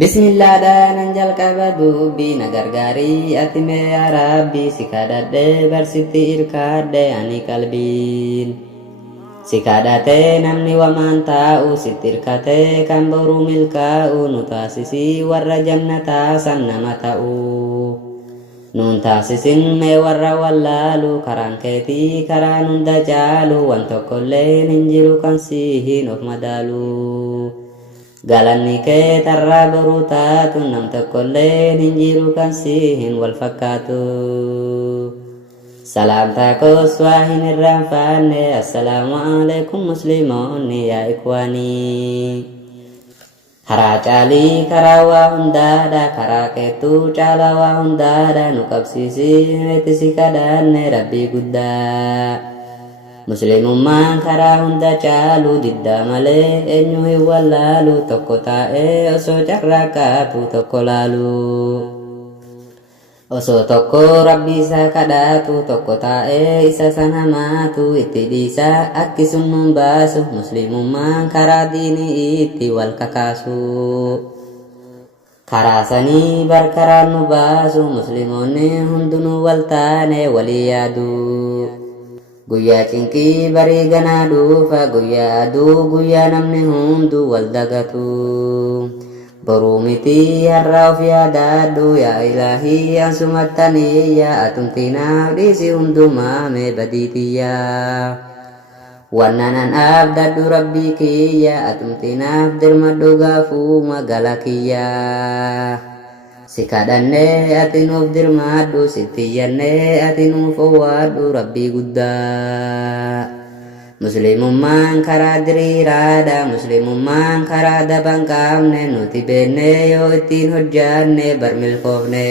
Bismillah jalqaba dubbii na gargaarii ati mee yaa Rabbi si kadhadhe barsitti irkaadhe ani qalbiin si kadhate namni wamaan taa'u sitti irkate kan boruu milkaa'u nu taasisi warra jannataa san nama ta'u nun taasisin mee warra wallaalu karaan keetii karaan hunda caalu wan tokkollee hin jiru kan sihin of madaalu galanni kee tarraa boruu taatu nam tokkollee hin jiru kan sihin wal fakkaatu salaamtaa koos waa hin irraanfanne assalaamu alaikum musliimoonni yaa ikwaanii karaa caalii karaa waa hundaadha karaa keetuu caalaa waa hundaadha nu qabsiisi itti si kadhanne rabbii guddaa muslimummaan karaa hunda caalu diddaa malee eenyu hin wallaalu tokko taa'ee osoo carraaqaatu tokko laalu osoo tokko rabbi isaa kadhaatu tokko taa'ee isa san hamaatu itti dhiisaa akki sunnuun baasu muslimummaan karaa diinii itti wal kakaasu karaa sanii barkaraan nu baasu muslimoonni hundinuu wal taane walii yaadu guyyaa cinqii barii ganaa dhufa guyyaa aduu guyyaa namni hundu wal dagatu boruu miti har'a of yaadaadhu yaa ilaahii ansumattanii yaa atumtinaaf dhiisi hundumaa mee badiitiyyaa wannanan abdadhu rabbii kiyya atumtinaaf dirmadhu gaafuu magala kiyyaa si kadhanne ati nuuf dirmaadhu sitti iyyanne ati nuuf owwaadhu rabbii guddaa muslimummaan karaa diriiraadha muslimummaan karaa daban qaabne nuti beenne yoo ittiin hojjaanne bar milkoofne